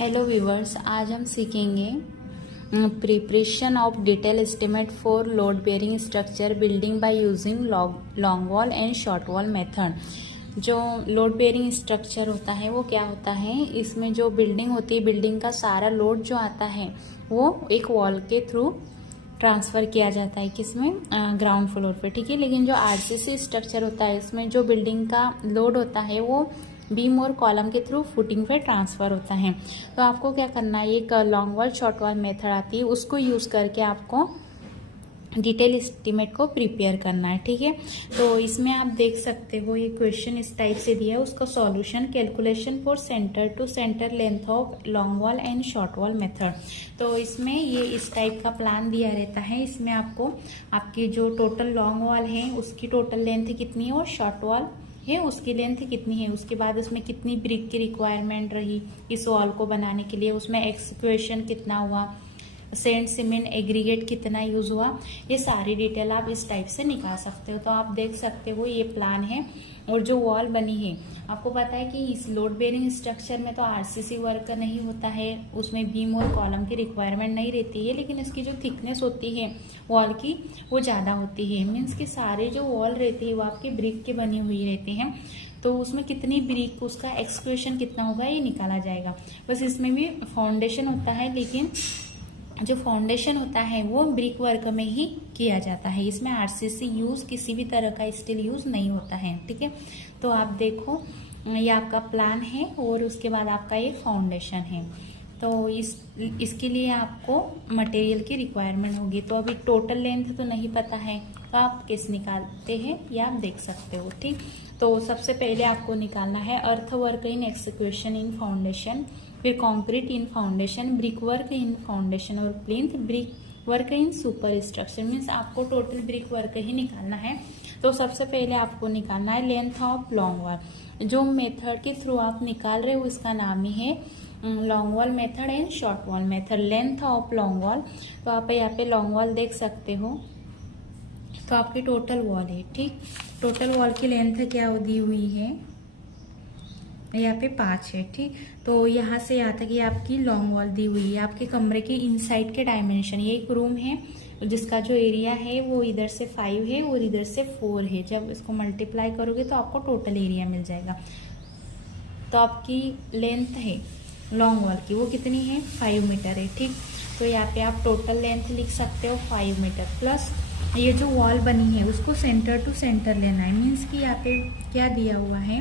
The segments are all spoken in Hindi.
हेलो व्यूवर्स, आज हम सीखेंगे preparation of detail estimate for load bearing structure building by using long wall and short wall method. जो लोड बेयरिंग स्ट्रक्चर होता है वो क्या होता है, इसमें जो बिल्डिंग होती है, बिल्डिंग का सारा लोड जो आता है वो एक वॉल के थ्रू ट्रांसफ़र किया जाता है, किसमें, ग्राउंड फ्लोर पे, ठीक है। लेकिन जो आरसीसी स्ट्रक्चर होता है, इसमें जो बिल्डिंग का लोड होता है वो बीम और कॉलम के थ्रू फुटिंग पे ट्रांसफ़र होता है। तो आपको क्या करना है, एक long wall short wall method आती है, उसको यूज़ करके आपको डिटेल एस्टीमेट को प्रिपेयर करना है, ठीक है। तो इसमें आप देख सकते हो ये क्वेश्चन इस टाइप से दिया है, उसका solution calculation for centre to centre length of long wall and short wall method. तो इसमें ये इस टाइप का प्लान दिया रहता है। इसमें आपको आपकी जो टोटल लॉन्ग वॉल है उसकी टोटल लेंथ कितनी है और शॉर्ट वॉल है उसकी लेंथ कितनी है, उसके बाद उसमें कितनी ब्रिक की रिक्वायरमेंट रही इस वॉल को बनाने के लिए, उसमें एक्सक्वेशन कितना हुआ, सेंड सीमेंट एग्रीगेट कितना यूज हुआ, ये सारी डिटेल आप इस टाइप से निकाल सकते हो। तो आप देख सकते हो ये प्लान है। और जो वॉल बनी है, आपको पता है कि इस लोड बेयरिंग स्ट्रक्चर में तो आरसीसी वर्क नहीं होता है, उसमें बीम और कॉलम की रिक्वायरमेंट नहीं रहती है, लेकिन इसकी जो थिकनेस होती है वॉल की वो ज़्यादा होती है। मीन्स कि सारे जो वॉल रहती है वो आपकी ब्रिक की बनी हुई रहती हैं। तो उसमें कितनी ब्रिक, उसका एक्सक्वेशन कितना होगा ये निकाला जाएगा। बस इसमें भी फाउंडेशन होता है, लेकिन जो फाउंडेशन होता है वो ब्रिक वर्क में ही किया जाता है। इसमें आरसीसी यूज, किसी भी तरह का स्टील यूज नहीं होता है, ठीक है। तो आप देखो ये आपका प्लान है और उसके बाद आपका ये फाउंडेशन है। तो इसके लिए आपको मटेरियल की रिक्वायरमेंट होगी। तो अभी टोटल लेंथ तो नहीं पता है, तो आप किस निकालते हैं ये आप देख सकते हो, ठीक। तो सबसे पहले आपको निकालना है earth work in execution in foundation, फिर concrete in foundation, brick work in foundation और plinth brick work in superstructure. Means आपको टोटल ब्रिक वर्क ही निकालना है। तो सबसे पहले आपको निकालना है लेंथ ऑफ लॉन्ग वॉल। जो मेथड के थ्रू आप निकाल रहे हो उसका नाम ही है long wall method and short wall method. Length of long wall, तो आप यहाँ पे लॉन्ग वॉल देख सकते हो, तो आपकी टोटल वॉल है, ठीक। टोटल वॉल की लेंथ क्या दी हुई है, यहाँ पे 5 है, ठीक। तो यहाँ से यहाँ तक ये आपकी लॉन्ग वॉल दी हुई है। आपके कमरे के इनसाइड के डायमेंशन, ये एक रूम है जिसका जो एरिया है वो इधर से 5 है और इधर से 4 है। जब इसको मल्टीप्लाई करोगे तो आपको टोटल एरिया मिल जाएगा। तो आपकी लेंथ है लॉन्ग वॉल की वो कितनी है, 5 मीटर है, ठीक। तो यहाँ पे आप टोटल लेंथ लिख सकते हो 5 मीटर प्लस ये जो वॉल बनी है उसको सेंटर टू सेंटर लेना है। मीन्स कि यहाँ पे क्या दिया हुआ है,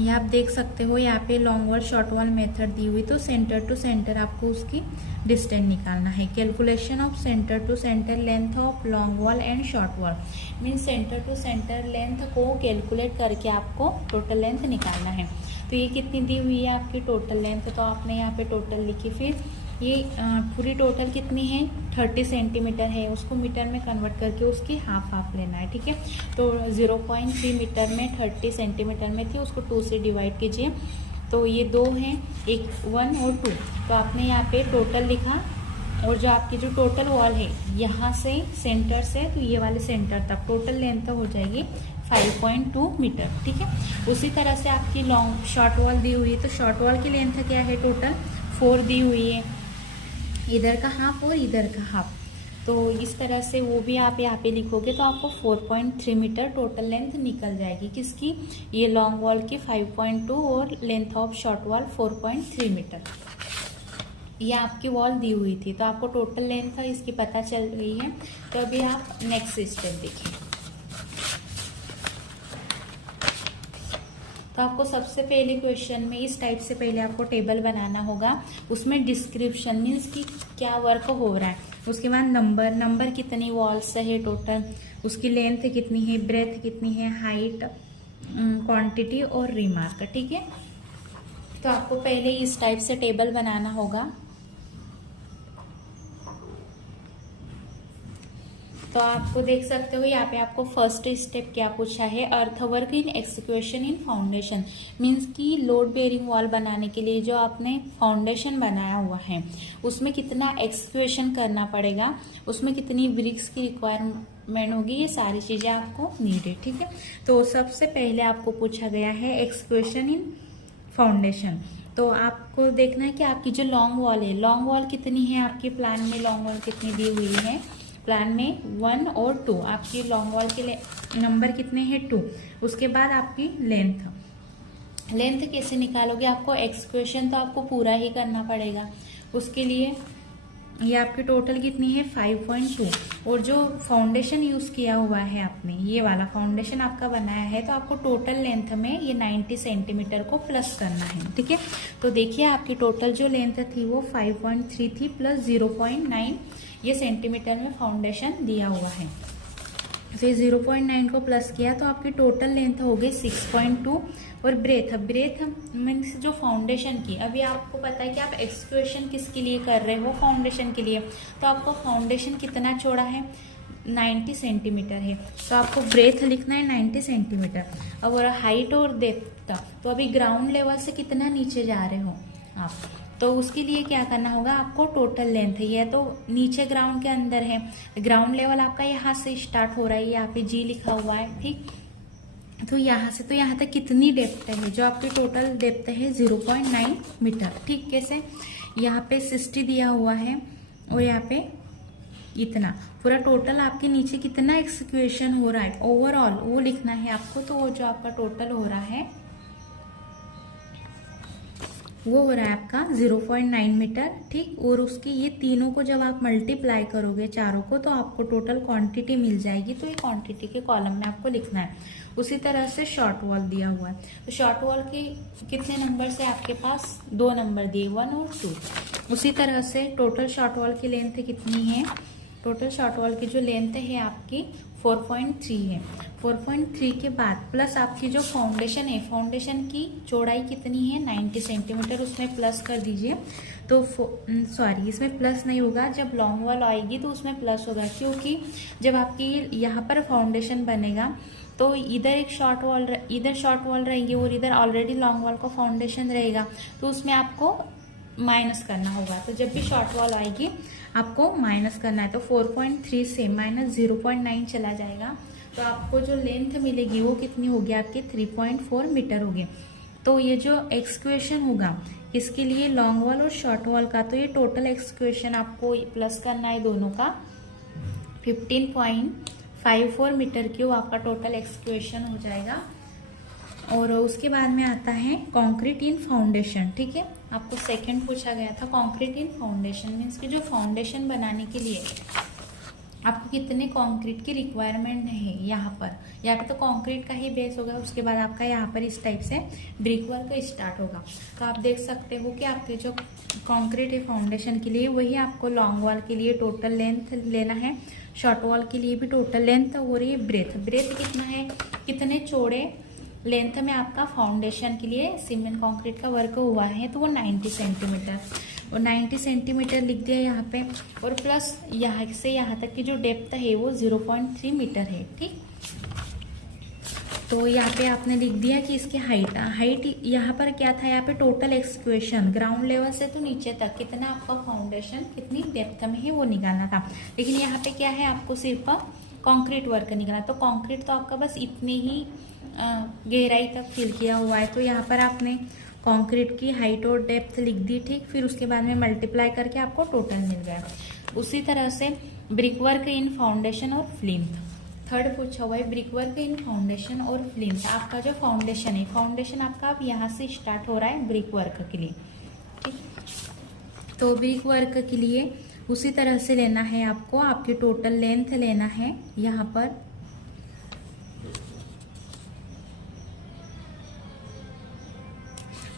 ये आप देख सकते हो, यहाँ पे long wall short wall method दी हुई, तो सेंटर टू सेंटर आपको उसकी डिस्टेंस निकालना है। Calculation of centre to centre length of long wall and short wall, means centre to centre length को कैलकुलेट करके आपको टोटल लेंथ निकालना है। तो ये कितनी दी हुई है आपकी टोटल लेंथ, तो आपने यहाँ पे टोटल लिखी। फिर ये पूरी टोटल कितनी है, 30 सेंटीमीटर है, उसको मीटर में कन्वर्ट करके उसकी हाफ लेना है, ठीक है। तो 0.3 मीटर में 30 सेंटीमीटर में थी, उसको 2 से डिवाइड कीजिए। तो ये 2 हैं, एक 1 और 2, तो आपने यहाँ पे टोटल लिखा। और जो आपकी जो टोटल वॉल है यहाँ से सेंटर से तो ये वाले सेंटर तक टोटल लेंथ हो जाएगी 5.2 मीटर, ठीक है। उसी तरह से आपकी लॉन्ग शॉर्ट वॉल दी हुई है, तो शॉर्ट वॉल की लेंथ क्या है, टोटल 4 दी हुई है, इधर का हाफ और इधर का हाफ। तो इस तरह से वो भी आप यहाँ पे लिखोगे तो आपको 4.3 मीटर टोटल लेंथ निकल जाएगी। किसकी, ये लॉन्ग वॉल की 5.2 और length of short wall 4.3 metre. ये आपकी वॉल दी हुई थी, तो आपको टोटल लेंथ इसकी पता चल रही है। तो अभी आप नेक्स्ट स्टेप देखिए। तो आपको सबसे पहले क्वेश्चन में इस टाइप से पहले आपको टेबल बनाना होगा, उसमें डिस्क्रिप्शन मीन्स कि क्या वर्क हो रहा है, उसके बाद नंबर कितनी वॉल्स है टोटल, उसकी लेंथ कितनी है, ब्रेथ कितनी है, हाइट, क्वांटिटी और रिमार्क, ठीक है। तो आपको पहले इस टाइप से टेबल बनाना होगा। तो आपको देख सकते हो यहाँ पे आपको फर्स्ट स्टेप क्या पूछा है, earthwork in execution in foundation. Means कि लोड बेयरिंग वॉल बनाने के लिए जो आपने फाउंडेशन बनाया हुआ है उसमें कितना एक्सिक्यूशन करना पड़ेगा, उसमें कितनी ब्रिक्स की रिक्वायरमेंट होगी, ये सारी चीजें आपको नीड है, ठीक है। तो सबसे पहले आपको पूछा गया है एक्सिक्यूशन इन फाउंडेशन। तो आपको देखना है कि आपकी जो लॉन्ग वॉल है, लॉन्ग वॉल कितनी है आपके प्लान में, लॉन्ग वॉल कितनी दी हुई है प्लान में 1 और 2, आपकी लॉन्ग वॉल के नंबर कितने हैं 2। उसके बाद आपकी लेंथ कैसे निकालोगे, आपको एक्सक्वेशन तो आपको पूरा ही करना पड़ेगा। उसके लिए ये आपकी टोटल कितनी है 5.2, और जो फाउंडेशन यूज़ किया हुआ है आपने, ये वाला फाउंडेशन आपका बनाया है, तो आपको टोटल लेंथ में ये 90 सेंटीमीटर को प्लस करना है। ठीक है, तो देखिए आपकी टोटल जो लेंथ थी वो 5.3 थी प्लस 0.9 ये सेंटीमीटर में फाउंडेशन दिया हुआ है। फिर 0.9 को प्लस किया तो आपकी टोटल लेंथ हो गई 6.2। और ब्रेथ मीन्स जो फाउंडेशन की, अभी आपको पता है कि आप एक्सक्वेशन किसके लिए कर रहे हो, फाउंडेशन के लिए, तो आपको फाउंडेशन कितना चौड़ा है 90 सेंटीमीटर है, तो आपको ब्रेथ लिखना है 90 सेंटीमीटर। अब हाइट और डेप्थ, तो अभी ग्राउंड लेवल से कितना नीचे जा रहे हो आप, तो उसके लिए क्या करना होगा, आपको टोटल लेंथ, ये तो नीचे ग्राउंड के अंदर है, ग्राउंड लेवल आपका यहाँ से स्टार्ट हो रहा है, यहाँ पे जी लिखा हुआ है। ठीक, तो यहाँ से तो यहाँ तक कितनी डेप्थ है, जो आपकी टोटल डेप्थ है 0.9 मीटर। ठीक, कैसे, यहाँ पे 60 दिया हुआ है और यहाँ पे इतना, पूरा टोटल आपके नीचे कितना एक्सक्वेशन हो रहा है ओवरऑल वो लिखना है आपको। तो वो जो आपका टोटल हो रहा है वो हो रहा है आपका 0.9 मीटर। ठीक, और उसकी ये तीनों को जब आप मल्टीप्लाई करोगे चारों को, तो आपको टोटल क्वांटिटी मिल जाएगी। तो ये क्वांटिटी के कॉलम में आपको लिखना है। उसी तरह से शॉर्ट वॉल दिया हुआ है, तो शॉर्ट वॉल के कितने नंबर से आपके पास 2 नंबर दिए, 1 और 2। उसी तरह से टोटल शॉर्ट वॉल की लेंथ कितनी है, टोटल शॉर्ट वॉल की जो लेंथ है आपकी 4.3 है। 4.3 के बाद प्लस आपकी जो फाउंडेशन है, फाउंडेशन की चौड़ाई कितनी है 90 सेंटीमीटर, उसमें प्लस कर दीजिए। तो सॉरी, इसमें प्लस नहीं होगा, जब लॉन्ग वॉल आएगी तो उसमें प्लस होगा, क्योंकि जब आपकी यहाँ पर फाउंडेशन बनेगा तो इधर एक शॉर्ट वॉल, इधर शॉर्ट वॉल रहेंगी और इधर ऑलरेडी लॉन्ग वॉल का फाउंडेशन रहेगा, तो उसमें आपको माइनस करना होगा। तो जब भी शॉर्ट वॉल आएगी आपको माइनस करना है, तो 4.3 से माइनस 0.9 चला जाएगा, तो आपको जो लेंथ मिलेगी वो कितनी होगी आपकी 3.4 मीटर होगी। तो ये जो एक्सक्वेशन होगा इसके लिए लॉन्ग वॉल और शॉर्ट वॉल का, तो ये टोटल एक्सक्वेशन आपको प्लस करना है दोनों का, 15.54 मीटर क्यूब आपका टोटल एक्सक्वेशन हो जाएगा। और उसके बाद में आता है कंक्रीट इन फाउंडेशन। ठीक है, आपको सेकंड पूछा गया था कंक्रीट इन फाउंडेशन मीन्स कि जो फाउंडेशन बनाने के लिए आपको कितने कंक्रीट की रिक्वायरमेंट है। यहाँ पे तो कंक्रीट का ही बेस होगा, उसके बाद आपका यहाँ पर इस टाइप से ब्रिक वर्क स्टार्ट होगा। तो आप देख सकते हो कि आपके जो कंक्रीट है फाउंडेशन के लिए, वही आपको लॉन्ग वॉल के लिए टोटल लेंथ लेना है, शॉर्ट वॉल के लिए भी टोटल लेंथ, और ये ब्रेथ कितना है, कितने चौड़े लेंथ में आपका फाउंडेशन के लिए सीमेंट कंक्रीट का वर्क हुआ है, तो वो 90 सेंटीमीटर, और 90 सेंटीमीटर लिख दिया यहाँ पे, और प्लस यहाँ से यहाँ तक की जो डेप्थ है वो 0.3 मीटर है। ठीक, तो यहाँ पे आपने लिख दिया कि इसकी हाइट यहाँ पर क्या था, यहाँ पे टोटल एक्सक्वेशन ग्राउंड लेवल से तो नीचे तक कितना आपका फाउंडेशन कितनी डेप्थ में है वो निकालना था, लेकिन यहाँ पे क्या है आपको सिर्फ कंक्रीट वर्क निकालना। तो कंक्रीट तो आपका बस इतने ही गहराई तक फिल किया हुआ है, तो यहाँ पर आपने कंक्रीट की हाइट और डेप्थ लिख दी। ठीक, फिर उसके बाद में मल्टीप्लाई करके आपको टोटल मिल गया। उसी तरह से ब्रिक वर्क इन फाउंडेशन और फ्लिंथ, थर्ड पूछा हुआ है ब्रिक वर्क इन फाउंडेशन और फ्लिंथ। आपका जो फाउंडेशन है, फाउंडेशन आपका अब यहाँ से स्टार्ट हो रहा है ब्रिक वर्क के लिए। ठीक, तो ब्रिक वर्क के लिए उसी तरह से लेना है आपको, आपकी टोटल लेंथ लेना है यहाँ पर,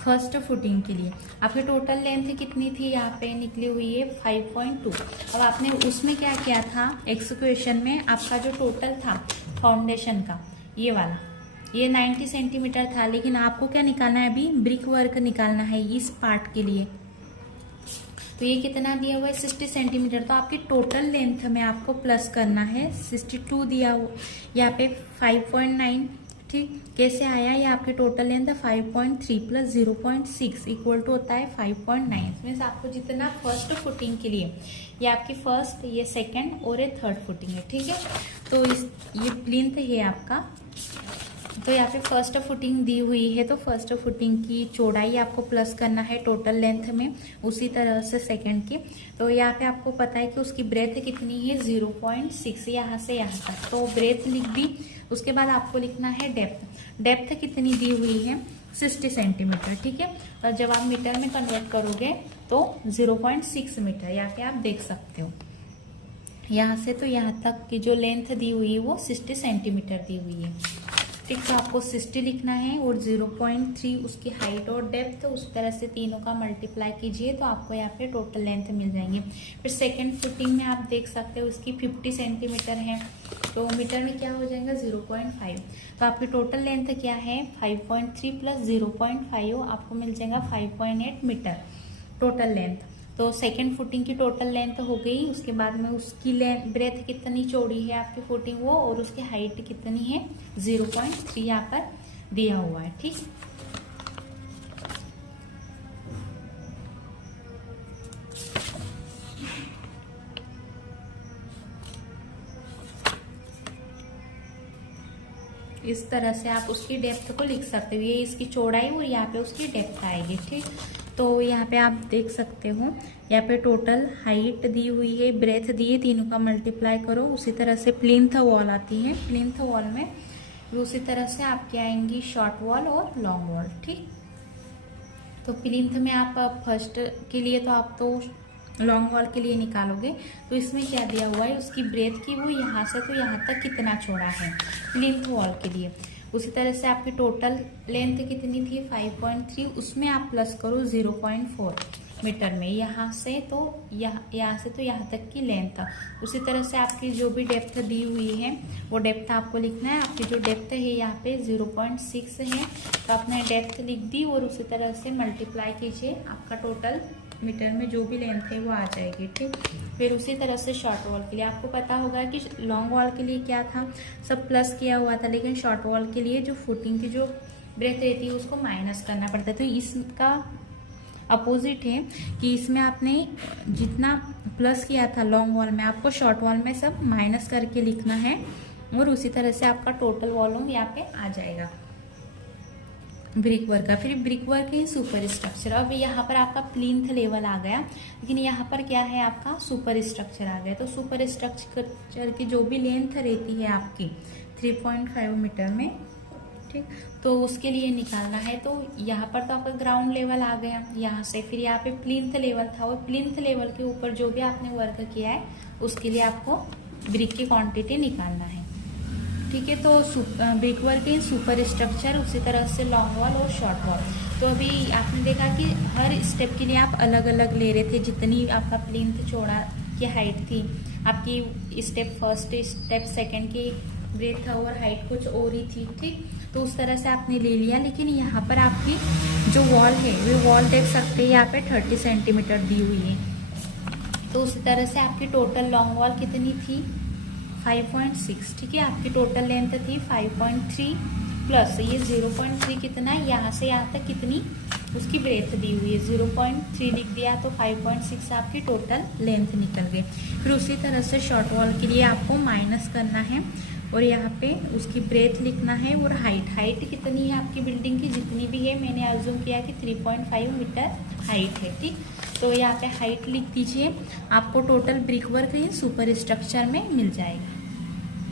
फर्स्ट फुटिंग के लिए आपकी टोटल लेंथ कितनी थी, यहाँ पे निकली हुई है 5.2। अब आपने उसमें क्या किया था, एक्सक्वेशन में आपका जो टोटल था फाउंडेशन का ये वाला, ये 90 सेंटीमीटर था, लेकिन आपको क्या निकालना है अभी, ब्रिक वर्क निकालना है इस पार्ट के लिए। तो ये कितना दिया हुआ है 60 सेंटीमीटर, तो आपकी टोटल लेंथ में आपको प्लस करना है 62 दिया हुआ, यहाँ पे 5.9। ठीक, कैसे आया, ये आपकी total length 5.3 plus 0.6 equal to होता है 5.9। मीन्स आपको जितना फर्स्ट फुटिंग के लिए, ये आपकी फर्स्ट, ये सेकंड और ये थर्ड फुटिंग है। ठीक है, तो ये प्लिंथ है आपका तो यहाँ पे फर्स्ट फुटिंग दी हुई है, तो फर्स्ट फुटिंग की चौड़ाई आपको प्लस करना है टोटल लेंथ में, उसी तरह से सेकंड की। तो यहाँ पे आपको पता है कि उसकी ब्रेथ कितनी है 0.6, यहाँ से यहाँ तक, तो ब्रेथ लिख दी। उसके बाद आपको लिखना है डेप्थ। डेप्थ कितनी दी हुई है 60 सेंटीमीटर, ठीक है। और जब आप मीटर में कन्वर्ट करोगे तो 0.6 मीटर यहाँ पे आप देख सकते हो। यहाँ से तो यहाँ तक की जो लेंथ दी हुई है वो 60 सेंटीमीटर दी हुई है, ठीक। तो आपको 60 लिखना है और 0.3 उसकी हाइट और डेप्थ, उस तरह से तीनों का मल्टीप्लाई कीजिए तो आपको यहाँ पे टोटल लेंथ मिल जाएंगे। फिर सेकंड फुटिंग में आप देख सकते हो उसकी 50 सेंटीमीटर है, तो मीटर में क्या हो जाएगा 0.5। तो आपकी टोटल लेंथ क्या है 5.3 प्लस 0.5 आपको मिल जाएगा 5.8 मीटर टोटल लेंथ। तो सेकंड फुटिंग की टोटल लेंथ हो गई। उसके बाद में उसकी ब्रेथ कितनी चौड़ी है आपकी फुटिंग वो, और उसकी हाइट कितनी है 0.3 यहाँ पर दिया हुआ है, ठीक। इस तरह से आप उसकी डेप्थ को लिख सकते हो, ये इसकी चौड़ाई और यहाँ पे उसकी डेप्थ आएगी, ठीक। तो यहाँ पे आप देख सकते हो यहाँ पे टोटल हाइट दी हुई है, ब्रेथ दी है, तीनों का मल्टीप्लाई करो। उसी तरह से प्लिंथ वॉल आती है, प्लिंथ वॉल में भी उसी तरह से आपकी आएंगी शॉर्ट वॉल और लॉन्ग वॉल, ठीक। तो प्लिंथ में आप फर्स्ट के लिए तो आप तो लॉन्ग वॉल के लिए निकालोगे, तो इसमें क्या दिया हुआ है उसकी ब्रेथ की वो यहाँ से तो यहाँ तक कितना चौड़ा है प्लिंथ वॉल के लिए। उसी तरह से आपकी टोटल लेंथ कितनी थी 5.3, उसमें आप प्लस करो 0.4 मीटर में, यहाँ से तो यहाँ से तो यहाँ तक की लेंथ। उसी तरह से आपकी जो भी डेप्थ दी हुई है वो डेप्थ आपको लिखना है। आपकी जो डेप्थ है यहाँ पे 0.6 है, तो आपने डेप्थ लिख दी और उसी तरह से मल्टीप्लाई कीजिए, आपका टोटल मीटर में जो भी लेंथ है वो आ जाएगी, ठीक। फिर उसी तरह से शॉर्ट वॉल के लिए आपको पता होगा कि लॉन्ग वॉल के लिए क्या था, सब प्लस किया हुआ था, लेकिन शॉर्ट वॉल के लिए जो फुटिंग की जो ब्रेथ रहती है उसको माइनस करना पड़ता है। तो इसका अपोजिट है कि इसमें आपने जितना प्लस किया था लॉन्ग वॉल में, आपको शॉर्ट वॉल में सब माइनस करके लिखना है, और उसी तरह से आपका टोटल वॉल्यूम यहाँ पे आ जाएगा ब्रिक वर्क का। फिर ब्रिक वर्क है सुपर स्ट्रक्चर। अब यहाँ पर आपका प्लिंथ लेवल आ गया, लेकिन यहाँ पर क्या है आपका सुपर स्ट्रक्चर आ गया। तो सुपर स्ट्रक्चर की जो भी लेंथ रहती है आपकी 3.5 मीटर में, ठीक, तो उसके लिए निकालना है। तो यहाँ पर तो आपका ग्राउंड लेवल आ गया यहाँ से, फिर यहाँ पे प्लिंथ लेवल था, और प्लिंथ लेवल के ऊपर जो भी आपने वर्क किया है उसके लिए आपको ब्रिक की क्वांटिटी निकालना है, ठीक है। तो ब्रिक वर्क है सुपर स्ट्रक्चर, उसी तरह से लॉन्ग वॉल और शॉर्ट वॉल। तो अभी आपने देखा कि हर स्टेप के लिए आप अलग अलग ले रहे थे, जितनी आपका प्लिंथ चौड़ा की हाइट थी आपकी, स्टेप फर्स्ट स्टेप सेकंड की ब्रेथ और हाइट कुछ और ही थी, ठीक। तो उस तरह से आपने ले लिया। लेकिन यहाँ पर आपकी जो वॉल है वो वॉल देख सकते हैं यहाँ पे 30 सेंटीमीटर दी हुई है। तो उसी तरह से आपकी टोटल लॉन्ग वॉल कितनी थी 5.6, ठीक है। आपकी टोटल लेंथ थी 5.3 प्लस ये 0.3 कितना है यहाँ से यहाँ तक कितनी उसकी ब्रेथ दी हुई है 0.3 लिख दिया, तो 5.6 आपकी टोटल लेंथ निकल गई। फिर उसी तरह से शॉर्ट वॉल के लिए आपको माइनस करना है और यहाँ पे उसकी ब्रेथ लिखना है, और हाइट कितनी है आपकी बिल्डिंग की जितनी भी है, मैंने अज्यूम किया कि 3.5 मीटर हाइट है, ठीक। तो यहाँ पे हाइट लिख दीजिए, आपको total brick work super structure में मिल जाएगा।